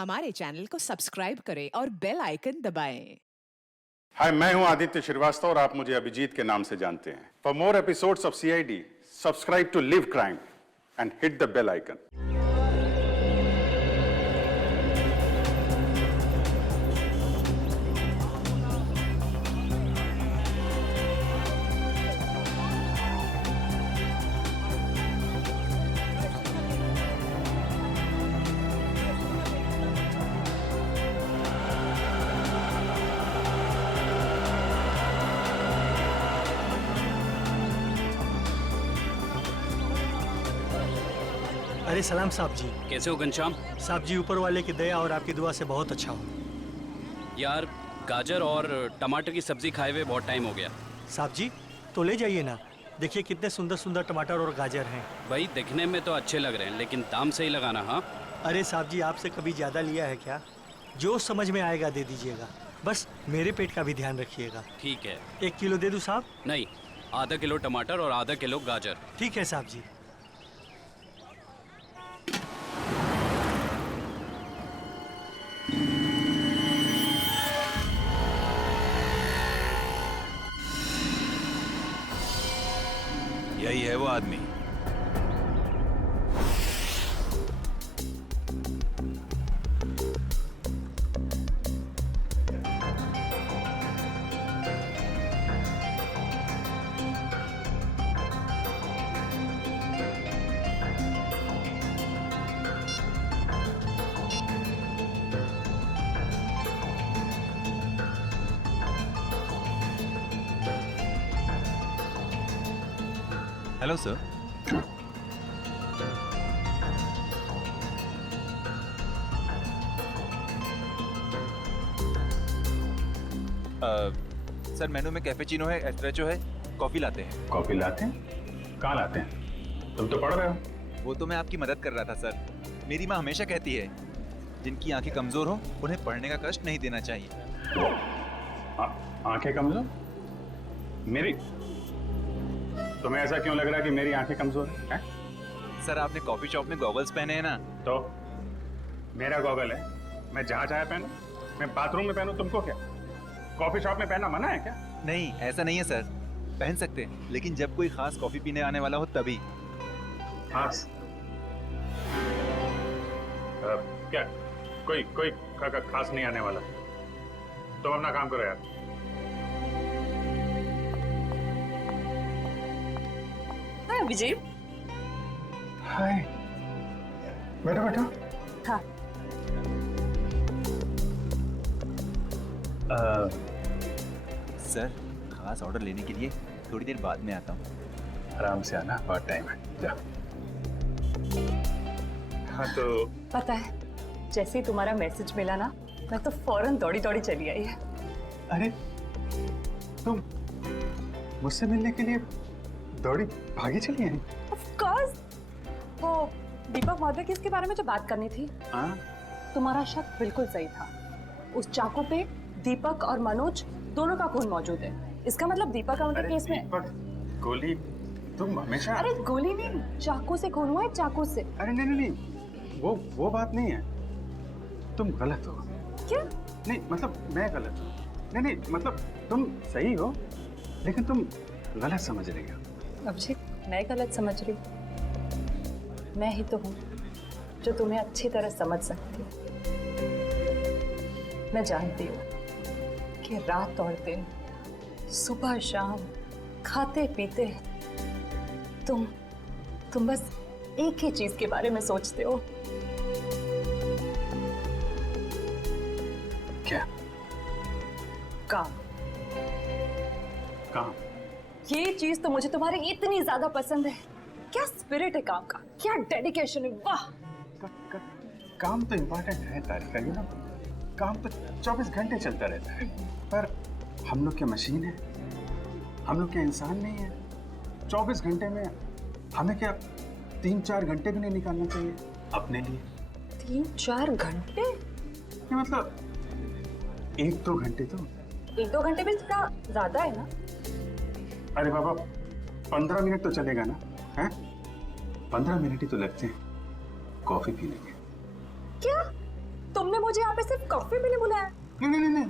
हमारे चैनल को सब्सक्राइब करें और बेल आइकन दबाएं। हाय, मैं हूं आदित्य श्रीवास्तव और आप मुझे अभिजीत के नाम से जानते हैं। For more episodes of CID, subscribe to Liv Crime and hit the bell icon. अरे सलाम साहब जी। कैसे हो घनश्याम? साहब जी ऊपर वाले की दया और आपकी दुआ से बहुत अच्छा हो। यार, गाजर और टमाटर की सब्जी खाए हुए बहुत टाइम हो गया। साहब जी तो ले जाइए ना, देखिए कितने सुंदर सुंदर टमाटर और गाजर हैं। भाई दिखने में तो अच्छे लग रहे हैं, लेकिन दाम सही लगाना। हाँ अरे साहब जी आपसे कभी ज़्यादा लिया है क्या? जो समझ में आएगा दे दीजिएगा, बस मेरे पेट का भी ध्यान रखिएगा। ठीक है। 1 किलो दे दूँ साहब? नहीं, आधा किलो टमाटर और आधा किलो गाजर। ठीक है साहब जी। यही है वो आदमी। Hello sir. सर मेनू में कैपेचिनो है, एस्प्रेसो है, कॉफी लाते हैं। कॉफी लाते हैं? कहाँ लाते हैं? तुम तो पढ़ रहे हो। वो तो मैं आपकी मदद कर रहा था सर। मेरी माँ हमेशा कहती है जिनकी आंखें कमजोर हो उन्हें पढ़ने का कष्ट नहीं देना चाहिए। आंखें कमजोर? मेरी? तुम्हें ऐसा क्यों लग रहा है कि मेरी आंखें कमजोर है? सर आपने कॉफी शॉप में गॉगल्स पहने हैं ना। तो मेरा गॉगल है, मैं जहाँ चाहे पहनूं। मैं बाथरूम में पहनूं, तुमको क्या? कॉफी शॉप में पहनना मना है क्या? नहीं ऐसा नहीं है सर, पहन सकते हैं, लेकिन जब कोई खास कॉफी पीने आने वाला हो तभी। खास? क्या कोई कोई खास नहीं आने वाला? तो अपना काम करो यार। हाय विजय। हाय, बैठो बैठो। हाँ। सर खास ऑर्डर लेने के लिए थोड़ी देर बाद में आता हूँ। आराम से आना, बहुत टाइम है। जा। हाँ तो पता है, जैसे ही तुम्हारा मैसेज मिला ना, मैं तो फौरन दौड़ी दौड़ी चली आई है। अरे तुम मुझसे मिलने के लिए दौड़ी भागी चली आई? Of course. वो दीपक महोदय की इसके बारे में जो बात करनी थी, हाँ? तुम्हारा शक बिल्कुल सही था। उस चाकू पे दीपक और मनोज दोनों का खून मौजूद है। इसका मतलब दीपक और उनके केस में। दीपक, गोली, तुम हमेशा। अरे गोली नहीं, चाकू से खून हुआ है, चाकू से। अरे नहीं नहीं नहीं, वो बात नहीं है। तुम गलत हो। क्या? नहीं मतलब मैं गलत हूँ। नहीं नहीं मतलब तुम सही हो, लेकिन तुम गलत समझ रही हो। अभिषेक, मैं गलत समझ रही हूँ? मैं ही तो हूँ जो तुम्हें अच्छी तरह समझ सकती हूँ। मैं जानती हूँ कि रात और दिन, सुबह शाम, खाते पीते तुम बस एक ही चीज के बारे में सोचते हो। क्या? काम। काम? ये चीज तो मुझे तुम्हारी इतनी ज्यादा पसंद है। क्या स्पिरिट है काम का, क्या डेडिकेशन है, वाह। काम तो इम्पोर्टेंट है तारिका, यू नो। काम तो 24 घंटे चलता रहता है, पर हम लोग क्या मशीन है? हम लोग क्या इंसान नहीं है? 24 घंटे में हमें क्या 3-4 घंटे भी नहीं निकालना चाहिए अपने लिए? 3-4 घंटे? ये मतलब 1-2 घंटे तो। 1-2 घंटे भी थोड़ा ज्यादा है ना? अरे बाबा, 15 मिनट तो चलेगा ना? हैं? 15 मिनट ही तो लगते हैं कॉफी पीने के। क्या तुमने मुझे यहाँ पे सिर्फ कॉफी भी नहीं बुलाया। नहीं।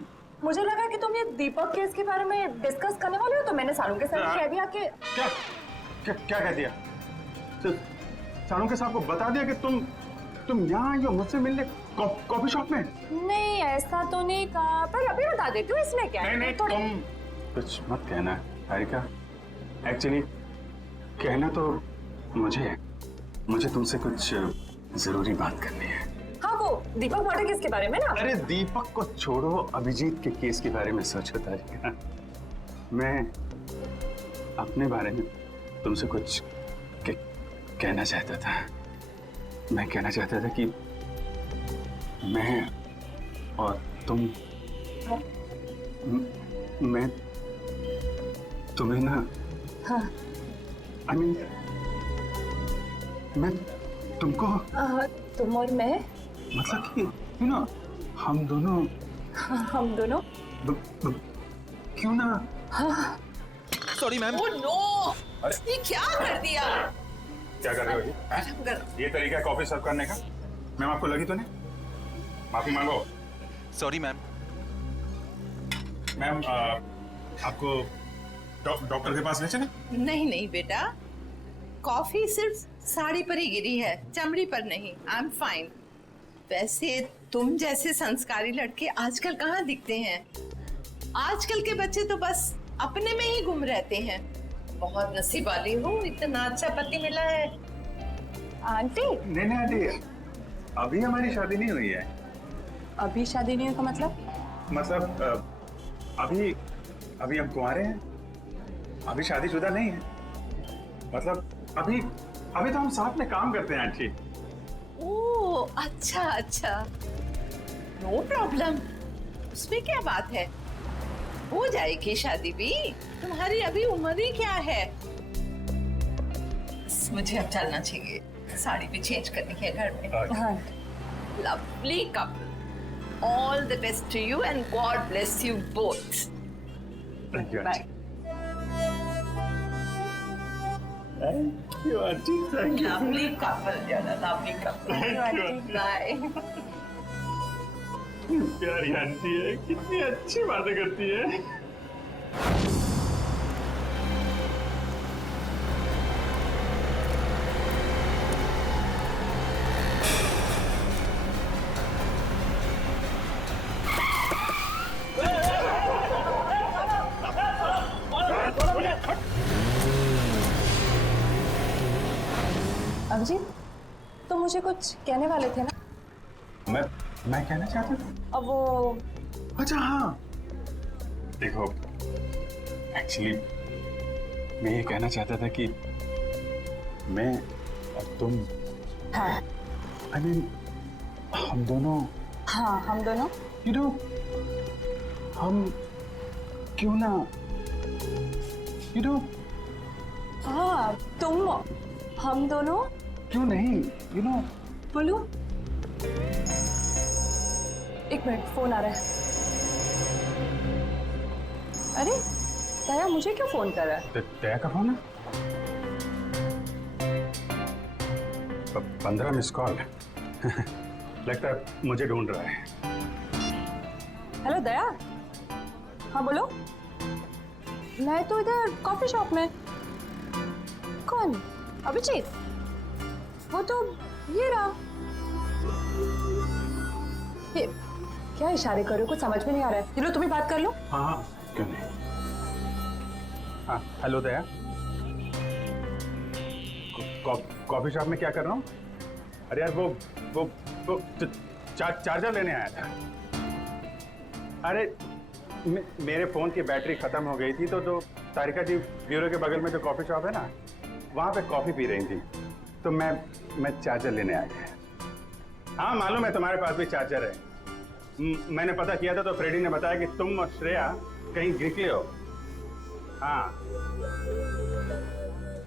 मुझे लगा कि तुम ये दीपक केस के बारे में डिस्कस करने वाले हो, तो मैंने सानू के साथ कह दिया कि क्या कह दिया? सानू के साहब को बता दिया कि तुम यहाँ आई हो मुझसे मिलने कॉफी शॉप में? नहीं, ऐसा तो नहीं कहा, पर अभी बता देती हूँ इसमें क्या है। नहीं, तुम कुछ मत कहना हारिका। एक्चुअली कहना तो मुझे तुमसे कुछ जरूरी बात करनी है। हाँ, वो दीपक वाटर केस के बारे में ना। अरे दीपक को छोड़ो, अभिजीत के केस के बारे में सोचो तारिका। मैं अपने बारे में तुमसे कुछ कहना चाहता था। मैं कहना चाहता था कि मैं और तुम मैं तुम्हें ना, हाँ। I mean, मैं तुमको तुम और मैं, मतलब कि हम दोनों क्यों ना। Sorry ma'am. ओह नो, ये क्या कर दिया? क्या कर रहे हो जी? ये तरीका है कॉफी सर्व करने का? मैम आपको लगी तो नहीं? माफी मांगो। Sorry ma'am. मैम आपको डॉक्टर के पास ले चले? नहीं बेटा, कॉफी सिर्फ साड़ी पर ही गिरी है, चमड़ी पर नहीं। I am fine. वैसे तुम जैसे संस्कारी लड़के आजकल कहाँ दिखते हैं? आजकल के बच्चे तो बस अपने में ही गुम रहते हैं। बहुत नसीब वाली हूँ, इतना अच्छा पति मिला है। आंटी, नहीं आंटी, अभी हमारी शादी नहीं हुई है। अभी शादी नहीं हुई का मतलब अभी हम कुंवारे हैं, अभी शादीशुदा नहीं है। मतलब अभी तो हम साथ में काम करते हैं आंटी। ओह अच्छा, नो प्रॉब्लम, उसमें क्या बात है, हो जाएगी शादी भी। तुम्हारी अभी उम्र ही क्या है। मुझे अब चलना चाहिए, साड़ी भी चेंज करनी है घर में। हाँ। Lovely couple, all the best to you and god bless you both. Thank you aunty. Thank you. Lovely couple, lovely couple. Bye. प्यारी आंटी है, कितनी अच्छी बातें करती है। अभिजीत, तो मुझे कुछ कहने वाले थे ना? मैं कहना चाहता था। अब वो, अच्छा हाँ, देखो एक्चुअली मैं ये कहना चाहता था कि मैं और तुम, हाँ, I mean, हम दोनों, हाँ, हम दोनों, you know, हम क्यों ना, you know, हाँ, हम दोनों क्यों नहीं, you know, बोलो। एक मिनट, फोन आ रहा है। अरे दया, मुझे क्यों फोन कर रहा है? दया का फोन है? 15 मिस कॉल। लगता है मुझे ढूंढ रहा है। हेलो दया। हाँ बोलो। मैं तो इधर कॉफी शॉप में। कौन? अभिजीत? वो तो ये रहा। ये क्या इशारे कर रहे हो? कुछ समझ में नहीं आ रहा है। चलो तुम ही बात कर लो। हाँ, क्यों नहीं। हाँ, हेलो दया। कॉफी शॉप में क्या कर रहा हूँ? अरे यार वो चार्जर लेने आया था। अरे मेरे फोन की बैटरी खत्म हो गई थी, तो जो तारिका जी ब्यूरो के बगल में जो कॉफी शॉप है ना, वहाँ पे कॉफी पी रही थी, तो मैं चार्जर लेने आ गया। हाँ मालूम है तुम्हारे पास भी चार्जर है। मैंने पता किया था तो फ्रेडी ने बताया कि तुम और श्रेया कहीं निकले हो। हाँ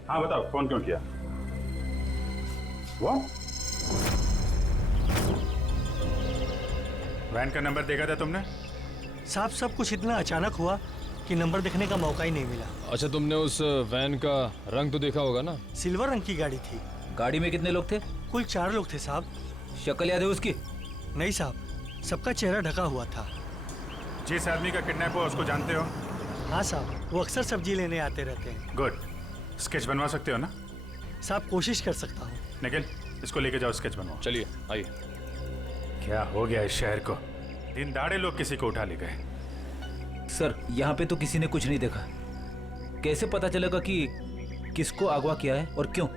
हाँ, बताओ फोन क्यों किया? वो वैन का नंबर देखा था तुमने? साहब सब कुछ इतना अचानक हुआ कि नंबर देखने का मौका ही नहीं मिला। अच्छा, तुमने उस वैन का रंग तो देखा होगा ना? सिल्वर रंग की गाड़ी थी। गाड़ी में कितने लोग थे? कुल 4 लोग थे साहब। शक्ल याद है उसकी? नहीं साहब, सबका चेहरा ढका हुआ था। जिस आदमी का किडनैप हुआ उसको जानते हो? हाँ साहब, वो अक्सर सब्जी लेने आते रहते हैं। गुड। स्केच बनवा सकते हो ना? साहब कोशिश कर सकता हूँ। निखिल, इसको लेके जाओ, स्केच बनवाओ। चलिए आइए। क्या हो गया इस शहर को? दिन दाड़े लोग किसी को उठा ले गए। सर यहाँ पे तो किसी ने कुछ नहीं देखा। कैसे पता चलेगा कि किसको अगवा किया है और क्यों?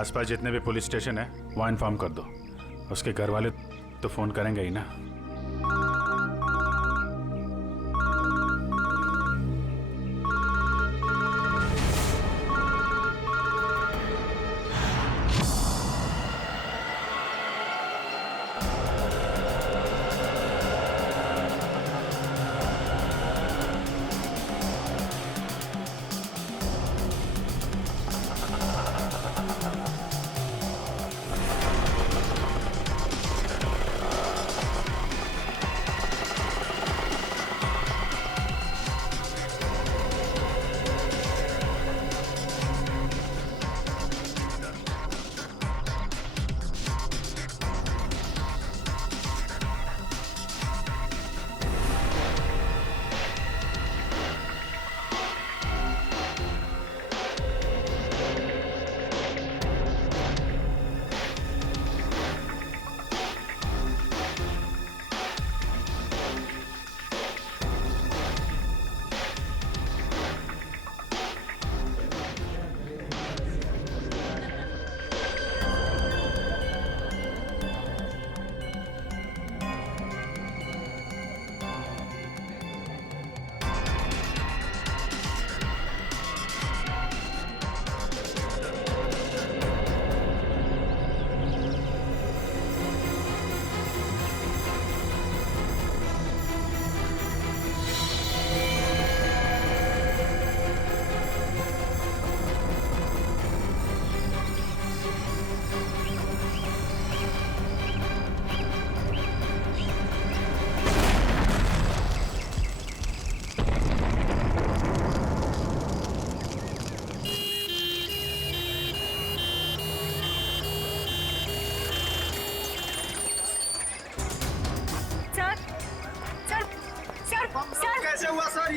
आसपास जितने भी पुलिस स्टेशन है वहाँ इन्फॉर्म कर दो। उसके घर वाले तो फोन करेंगे ही ना।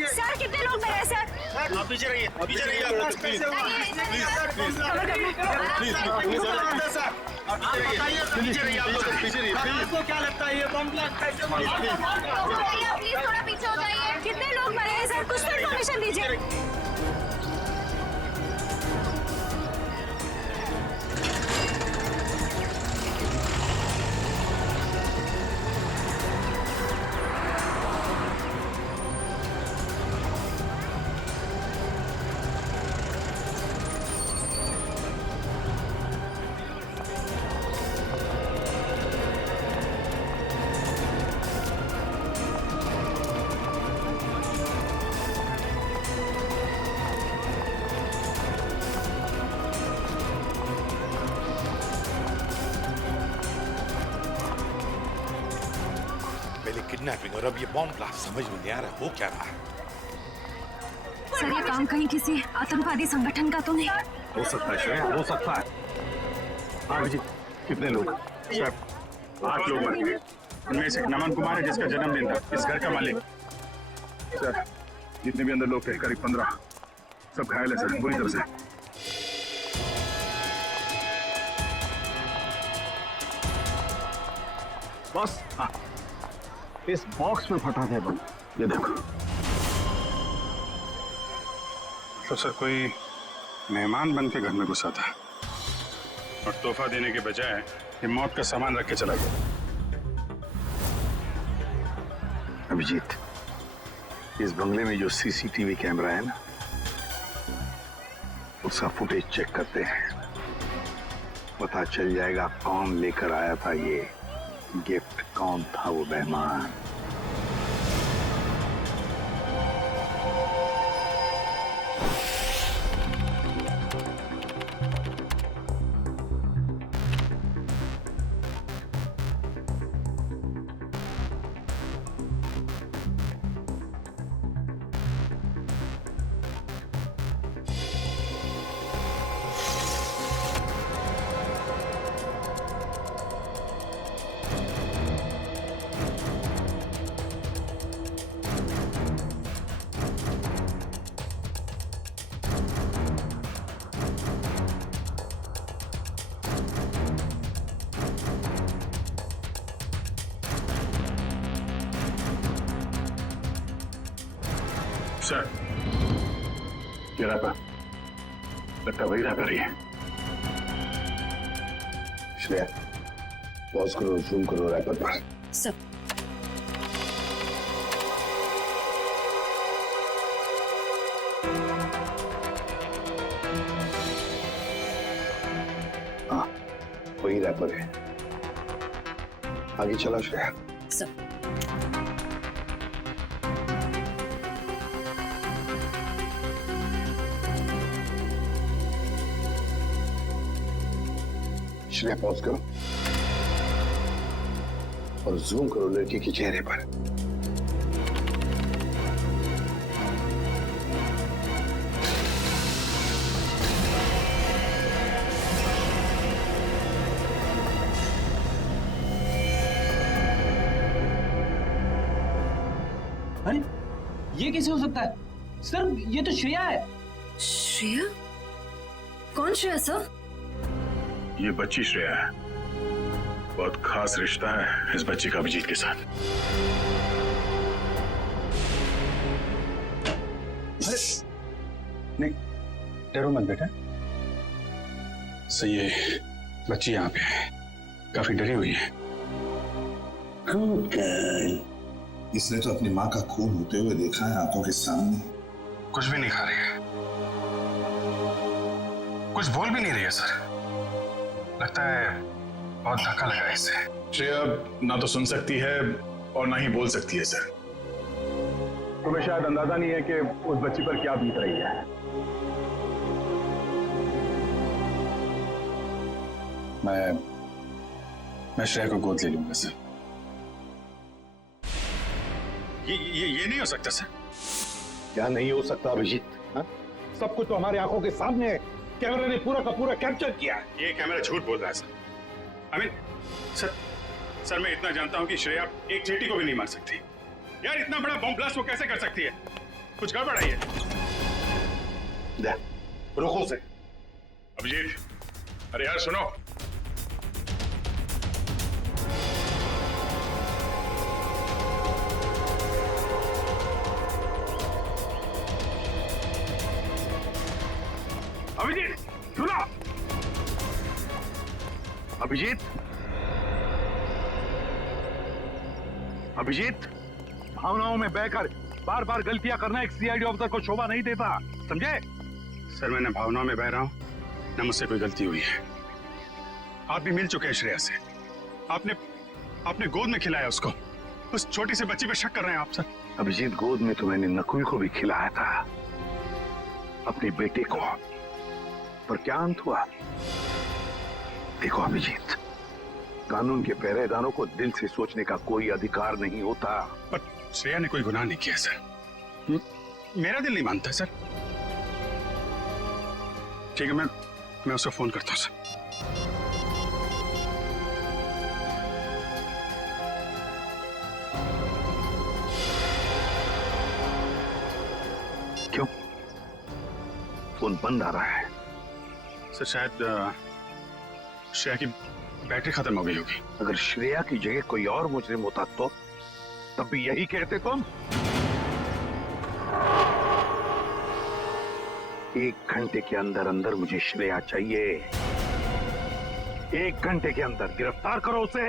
सर कितने लोग मरे हैं सर? आप पीछे रहिए, पीछे रहिए आप लोग, प्लीज पीछे रहिए आप लोग, पीछे रहिए। आपको क्या लगता है ये बम ब्लास्ट कैसे हुआ? प्लीज थोड़ा पीछे हो जाइए। कितने लोग मरे हैं सर? कुछ तो इन्फॉर्मेशन दीजिए। किडनैपिंग और अब ये बॉम्ब ब्लास्ट, समझ में नहीं आ रहा हो क्या रहा है। सर ये काम कहीं किसी आतंकवादी संगठन का तो नहीं? हो सकता है श्रेया, हो सकता है। हाँ जी, कितने लोग? सर 8 लोग मर गए। उनमें से नमन कुमार है जिसका जन्मदिन था, इस घर का मालिक। सर जितने भी अंदर लोग थे करीब 15, सब घायल है सर, बुरी तरह से। बस हाँ, इस बॉक्स में फटा था बम, ये देखो। तो सर कोई मेहमान बन के घर में घुसा था और तोहफा देने के बजाय ये मौत का सामान रख के चला गया। अभिजीत, इस बंगले में जो सीसीटीवी कैमरा है ना, उसका फुटेज चेक करते हैं। पता चल जाएगा कौन लेकर आया था ये गिफ्ट, कौन था वो मेहमान। सर, ये रैपर लगता वही रैपर ही है। श्रेया, पॉज करो, जूम करो रैपर पर। सब हाँ, वही रैपर है। आगे चला श्रेया। सब श्रेया, पॉज करो और जूम करो लड़की के चेहरे पर। अरे ये कैसे हो सकता है सर? ये तो श्रेया है। श्रेया? कौन श्रेया सर? ये बच्ची श्रेया है। बहुत खास रिश्ता है इस बच्ची का अभिजीत के साथ। नहीं, डरो मत बेटा। सही है, बच्ची यहाँ पे है, काफी डरी हुई है। इसने तो अपनी माँ का खून होते हुए देखा है आंखों के सामने। कुछ भी नहीं खा रही है, कुछ बोल भी नहीं रही है सर। लगता है बहुत धक्का लगा है इसे। श्रेया ना तो सुन सकती है और ना ही बोल सकती है सर। तुम्हें शायद अंदाजा नहीं है कि उस बच्ची पर क्या बीत रही है। मैं श्रेया को गोद ले लूंगा सर। ये नहीं हो सकता सर। क्या नहीं हो सकता अभिजीत? सब कुछ तो हमारी आंखों के सामने है। कैमरे ने पूरा का पूरा कैप्चर किया। ये कैमरा झूठ बोल रहा है सर। सर मैं इतना जानता हूं कि श्रेया एक चींटी को भी नहीं मार सकती। यार इतना बड़ा बम ब्लास्ट वो कैसे कर सकती है? कुछ गड़बड़ है। रुको से अभिजीत, अरे यार सुनो। अभिजीत सुनो। अभिजीत, अभिजीत, भावनाओं में बहकर बार बार गलतियां करना एक सीआईडी ऑफिसर को शोभा नहीं देता, समझे? सर मैं न भावनाओं में बह रहा हूं न मुझसे कोई गलती हुई है। आप भी मिल चुके हैं श्रेया से। आपने गोद में खिलाया उसको। उस छोटी सी बच्ची पे शक कर रहे हैं आप सर। अभिजीत, गोद में तो मैंने नकुल को भी खिलाया था, अपने बेटे को, पर क्या अंत हुआ? देखो अभिजीत, कानून के पहरेदारों को दिल से सोचने का कोई अधिकार नहीं होता। पर श्रेया ने कोई गुनाह नहीं किया सर। मेरा दिल नहीं मानता सर। ठीक है, मैं उसको फोन करता हूं सर। क्यों फोन बंद आ रहा है? सर शायद श्रेया की बैटरी खत्म हो गई होगी। अगर श्रेया की जगह कोई और मुजरिम होता तो तब भी यही कहते तुम? 1 घंटे के अंदर अंदर मुझे श्रेया चाहिए। 1 घंटे के अंदर गिरफ्तार करो उसे।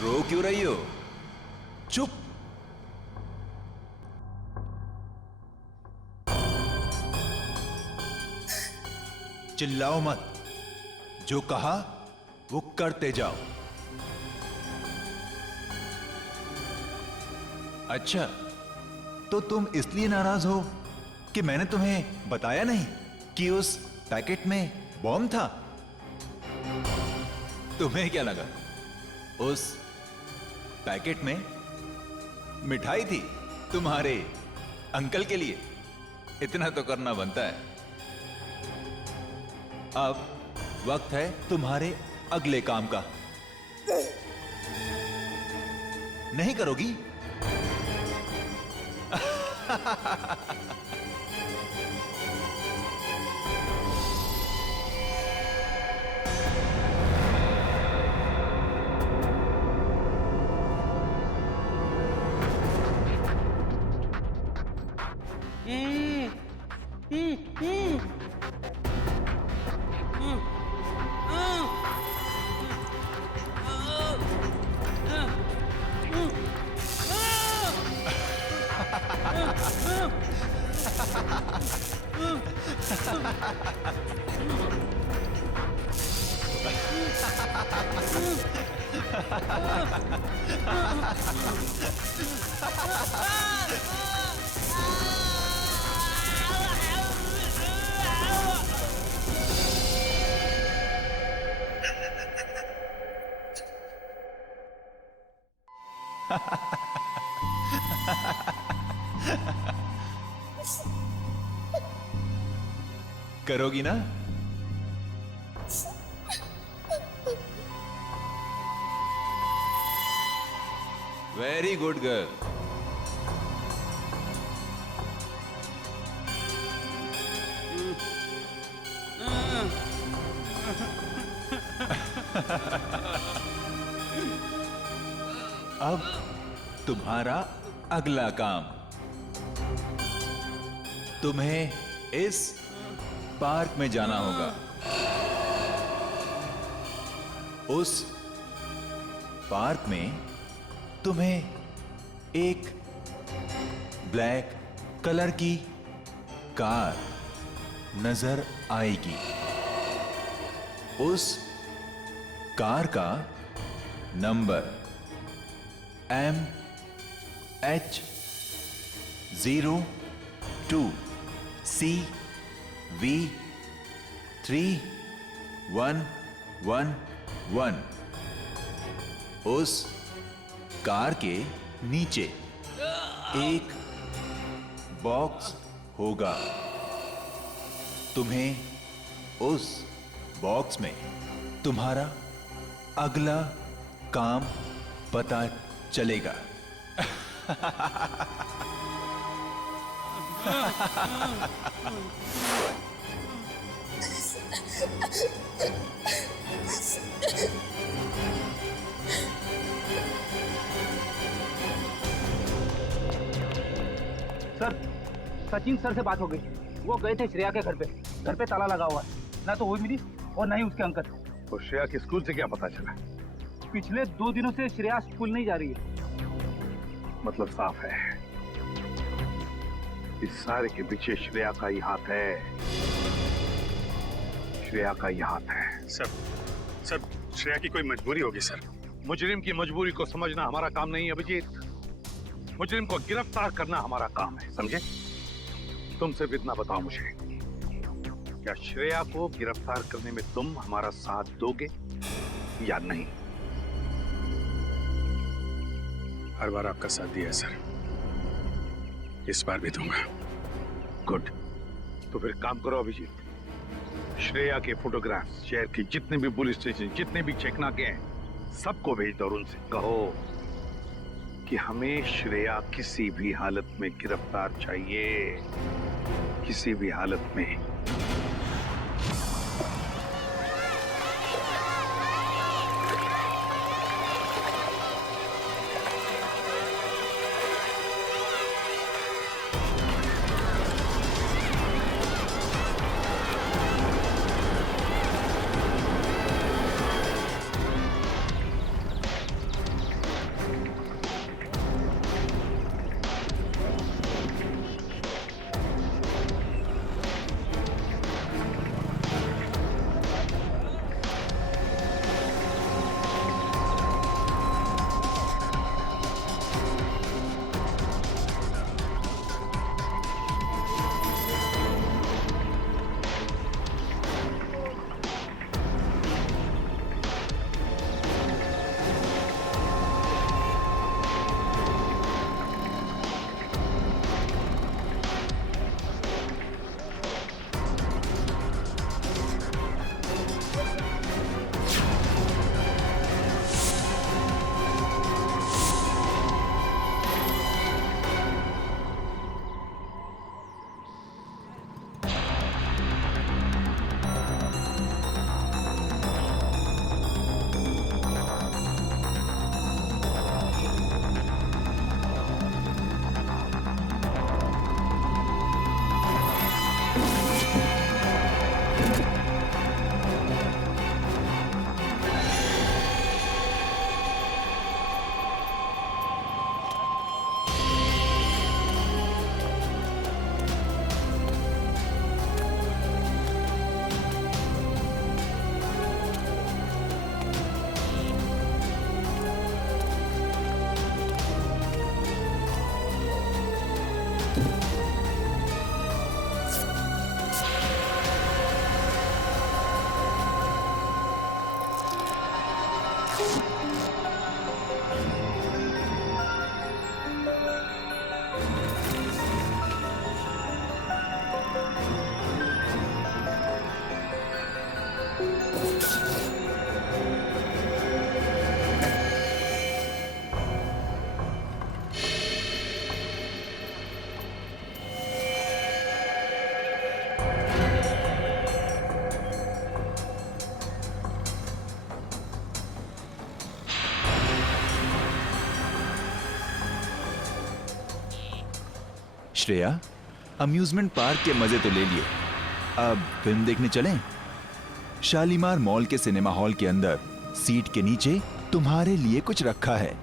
रो क्यों रही हो? चुप। चिल्लाओ मत, जो कहा वो करते जाओ। अच्छा, तो तुम इसलिए नाराज हो कि मैंने तुम्हें बताया नहीं कि उस पैकेट में बॉम्ब था? तुम्हें क्या लगा उस पैकेट में मिठाई थी तुम्हारे अंकल के लिए? इतना तो करना बनता है। अब वक्त है तुम्हारे अगले काम का। नहीं करोगी? करोगी ना? Very good girl. अब तुम्हारा अगला काम, तुम्हें इस पार्क में जाना होगा। उस पार्क में तुम्हें एक ब्लैक कलर की कार नजर आएगी। उस कार का नंबर MH02 CV3111। उस कार के नीचे एक बॉक्स होगा। तुम्हें उस बॉक्स में तुम्हारा अगला काम पता चलेगा। सर, सचिन सर से बात हो गई। वो गए थे श्रेया के घर पे। घर पे ताला लगा हुआ है, ना तो वो मिली और ना ही उसके अंकल। तो श्रेया के स्कूल से क्या पता चला? पिछले 2 दिनों से श्रेया स्कूल नहीं जा रही है। मतलब साफ है, इस सारे के पीछे श्रेया का ही हाथ है। श्रेया का ही हाथ है। सर श्रेया की कोई मजबूरी होगी सर। मुजरिम की मजबूरी को समझना हमारा काम नहीं है अभिजीत। मुजरिम को गिरफ्तार करना हमारा काम है, समझे? तुम सिर्फ इतना बताओ मुझे, क्या श्रेया को गिरफ्तार करने में तुम हमारा साथ दोगे या नहीं? हर बार आपका साथ दिया सर, इस बार भी दूंगा। गुड। तो फिर काम करो अभिजीत, श्रेया के फोटोग्राफ शहर के जितने भी पुलिस स्टेशन, जितने भी चेकनाके हैं, सबको भेज दो और उनसे कहो कि हमें श्रेया किसी भी हालत में गिरफ्तार चाहिए, किसी भी हालत में। श्रेया, अम्यूजमेंट पार्क के मजे तो ले लिए, अब फिल्म देखने चलें? शालीमार मॉल के सिनेमा हॉल के अंदर सीट के नीचे तुम्हारे लिए कुछ रखा है,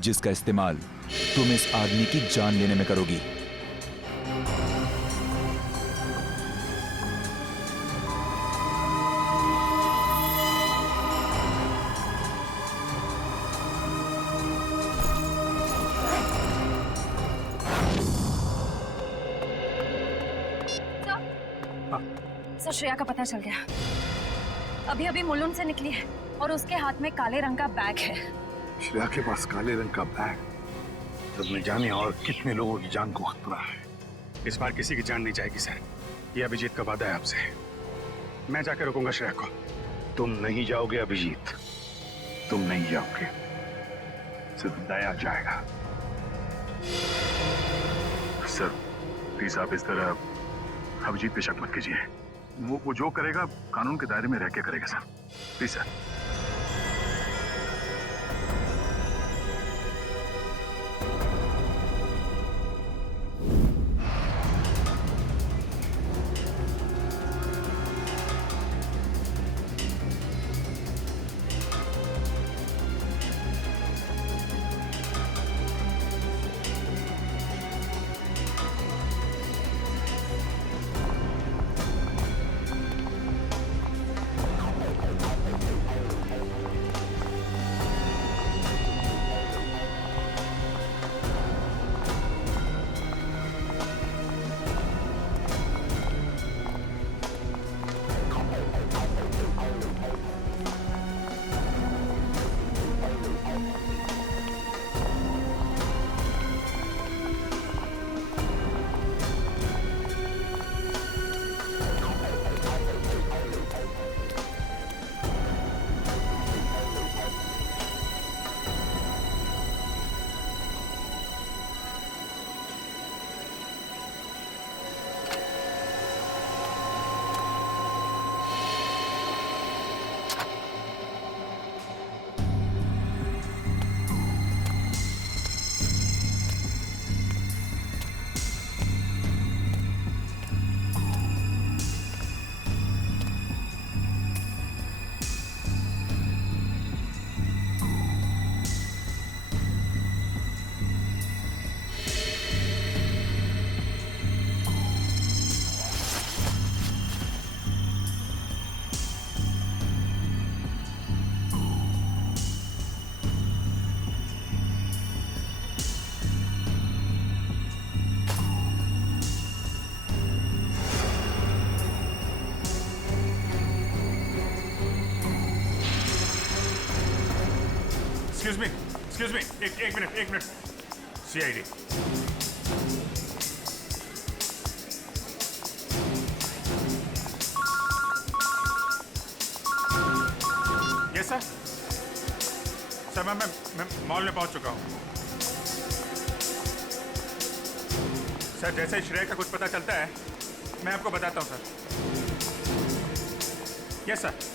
जिसका इस्तेमाल तुम इस आदमी की जान लेने में करोगी। सर, श्रेया का पता चल गया। अभी अभी मुलुंड से निकली है और उसके हाथ में काले रंग का बैग है। श्रेया के पास काले रंग का बैग, तब न जाने और कितने लोगों की जान को खतरा है। इस बार किसी की जान नहीं जाएगी सर, ये अभिजीत का वादा है आपसे। मैं जाकर रोकूंगा श्रेया को। तुम नहीं जाओगे अभिजीत, तुम नहीं जाओगे, सिर्फ दया जाएगा। सर प्लीज आप इस तरह अभिजीत पे शक मत कीजिए। वो जो करेगा कानून के दायरे में रह के करेगा sir, please sir. Excuse me, एक minute. CID. Yes sir. Sir मैं मॉल में पहुंच चुका हूं। सर जैसे ही श्रेया का कुछ पता चलता है मैं आपको बताता हूं सर। Yes sir.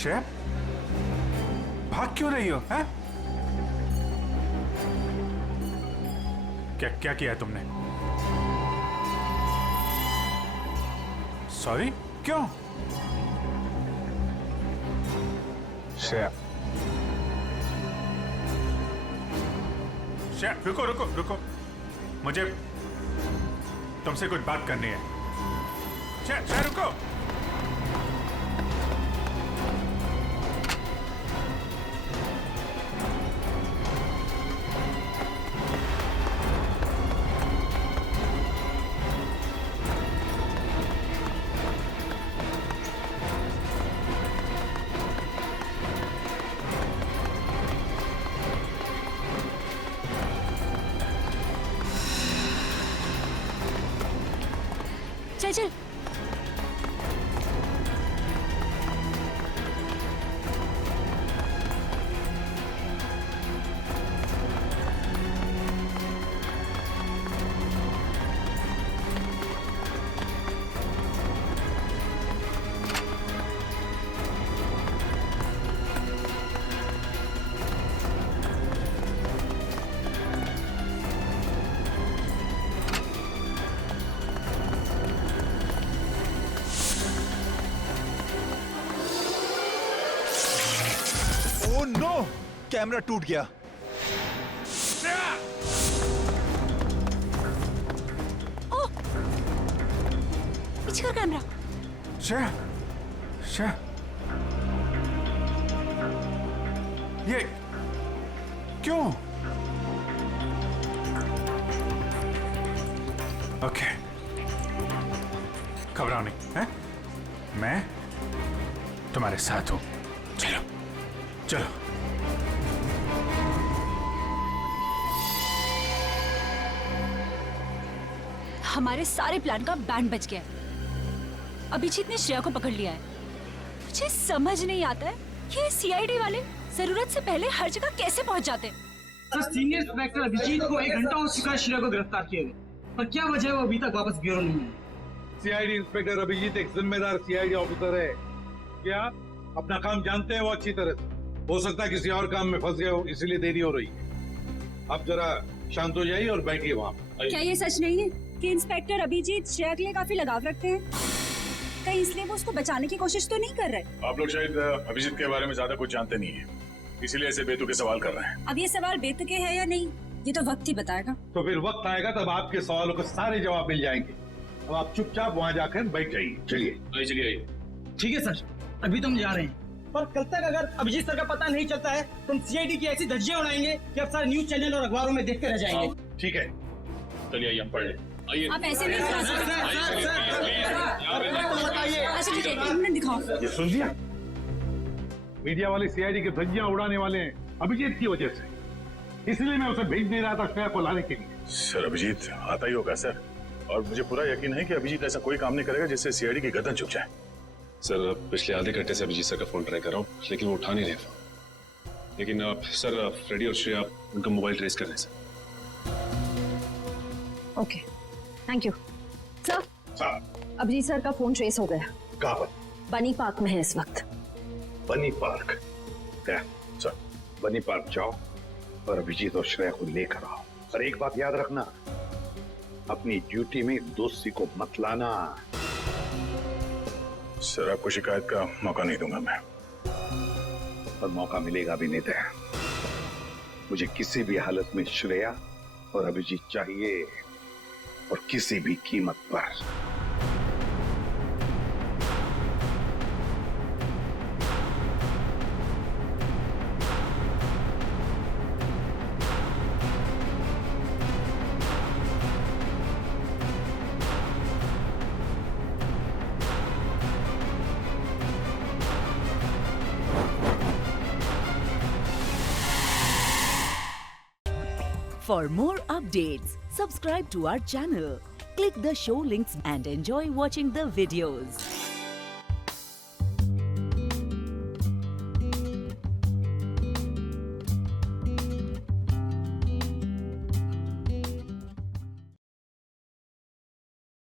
श्रेया, भाग क्यों रही हो? हैं? क्या क्या किया तुमने? सॉरी, क्यों? श्रेया, श्रेया, रुको रुको रुको, मुझे तुमसे कुछ बात करनी है। श्रेया, श्रेया रुको। चल चल। ओह नो, कैमरा टूट गया। ओह, पीछे का कैमरा। श्रेया, श्रेया, ये क्यों? ओके, घबराओ नहीं, हैं? मैं तुम्हारे साथ हूं। चलो चलो। हमारे सारे प्लान का बैंड बज गया है। अभिजीत ने श्रेया को पकड़ लिया है। मुझे समझ नहीं आता है कि ये सीआईडी वाले जरूरत से पहले हर जगह कैसे पहुंच जाते हैं। सर, सीनियर इंस्पेक्टर अभिजीत को 1 घंटा हो चुका है श्रेया को गिरफ्तार किए हुए, पर क्या वजह है वो अभी तक वापस ब्यूरो नहीं है। सीआईडी इंस्पेक्टर अभिजीत एक जिम्मेदार सीआईडी ऑफिसर है। क्या अपना काम जानते हैं वो अच्छी तरह से? हो सकता है किसी और काम में फंस गए हो, इसीलिए देरी हो रही है। आप जरा शांत हो जाइए और बैठिए वहाँ। क्या ये सच नहीं है कि इंस्पेक्टर अभिजीत श्रेया के लिए काफी लगाव रखते हैं? कहीं इसलिए वो उसको बचाने की कोशिश तो नहीं कर रहे? आप लोग शायद अभिजीत के बारे में ज्यादा कुछ जानते नहीं है, इसीलिए ऐसे बेतुके सवाल कर रहे हैं। अब ये सवाल बेतुके है या नहीं, ये तो वक्त ही बताएगा। तो फिर वक्त आएगा तब आपके सवालों के सारे जवाब मिल जाएंगे। अब आप चुपचाप वहाँ जाकर बैठ जाइए। चलिए चलिए। ठीक है सर, अभी तो हम जा रहे हैं, पर कल तक अगर अभिजीत सर का पता नहीं चलता है तो हम सीआईडी की ऐसी धज्जियां उड़ाएंगे कि अब सारे न्यूज चैनल और अखबारों में देखते रह जाएंगे। ठीक है, चलिए आइए हम पढ़ लें। आप ऐसे नहीं करा सकते। अच्छा ठीक है, 1 मिनट दिखाओ। ये सुन लिया, मीडिया वाले सीआईडी की धज्जियां उड़ाने वाले हैं अभिजीत की वजह से, इसलिए मैं उसे भेज नहीं रहा था श्रेया को लाने के लिए। सर अभिजीत आता ही होगा सर, और मुझे पूरा यकीन है कि अभिजीत ऐसा कोई काम नहीं करेगा जिससे सीआईडी की गर्दन झुक जाए। सर पिछले आधे घंटे से अभिजीत सर का फोन ट्राई कर रहा हूँ, लेकिन वो उठा नहीं रहे फोन। लेकिन सर फ्रेडी और श्रेया उनका मोबाइल ट्रेस कर रहे हैं sir. Okay, thank you sir. Abhijit sir का फोन ट्रेस हो गया। कहाँ पर? बनी पार्क में है इस वक्त। बनी पार्क? क्या सर, बनी पार्क जाओ और अभिजीत और श्रेया को लेकर आओ। और एक बात याद रखना, अपनी ड्यूटी में दोस्ती को मत लाना। सर आपको शिकायत का मौका नहीं दूंगा मैं। और मौका मिलेगा भी नहीं। मुझे किसी भी हालत में श्रेया और अभिजीत चाहिए, और किसी भी कीमत पर। For more updates, subscribe to our channel, click the show links and enjoy watching the videos.